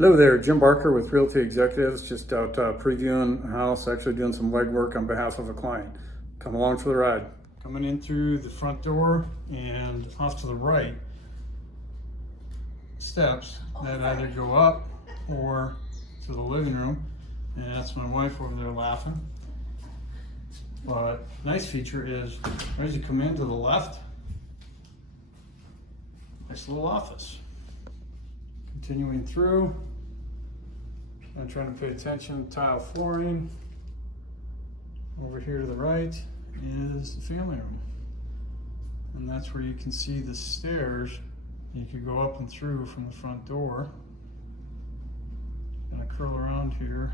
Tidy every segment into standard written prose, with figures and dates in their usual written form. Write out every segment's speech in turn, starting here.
Hello there, Jim Barker with Realty Executives, just out previewing a house, actually doing some legwork on behalf of a client. Come along for the ride. Coming in through the front door and off to the right, steps that either go up or to the living room, and that's my wife over there laughing. But nice feature is, as you come in to the left, nice little office. Continuing through, I'm trying to pay attention to tile flooring. Over here to the right is the family room. And that's where you can see the stairs. You could go up and through from the front door. Gonna curl around here.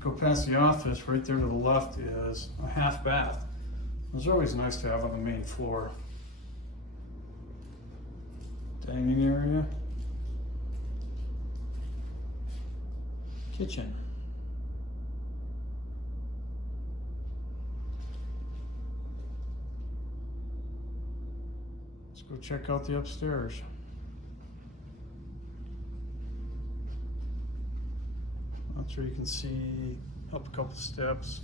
Go past the office, right there to the left is a half bath. Those are always nice to have on the main floor. Dining area. Kitchen. Let's go check out the upstairs. That's where you can see up a couple steps,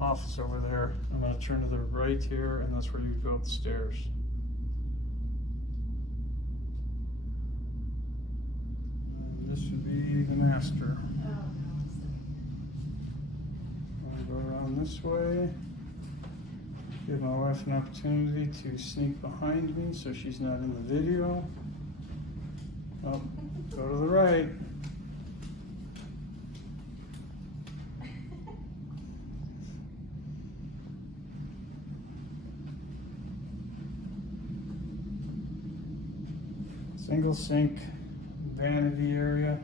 office over there. I'm going to turn to the right here, and that's where you go up the stairs. And this would be the master. I'll go around this way. Give my wife an opportunity to sneak behind me so she's not in the video. Oh, go to the right. Single sink vanity area.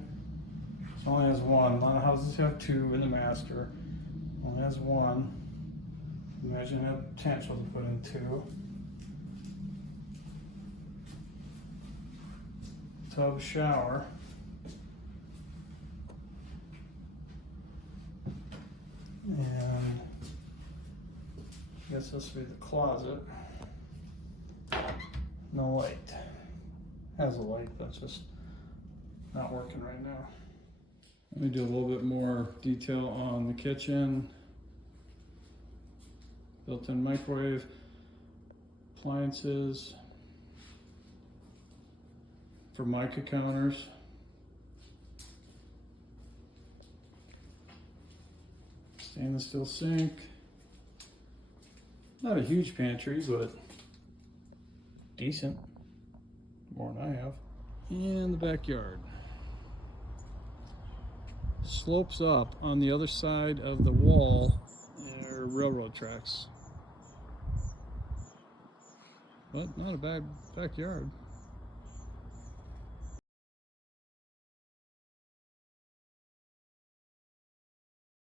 It only has one. A lot of houses have two in the master. Only has one. Imagine it had potential to put in two. Tub shower. And I guess this would be the closet. No light. Has a light, but it's just not working right now. Let me do a little bit more detail on the kitchen. Built-in microwave, appliances, Formica counters. Stainless steel sink. Not a huge pantry, but decent. More than I have. And the backyard. Slopes up on the other side of the wall. There are railroad tracks. But not a bad backyard.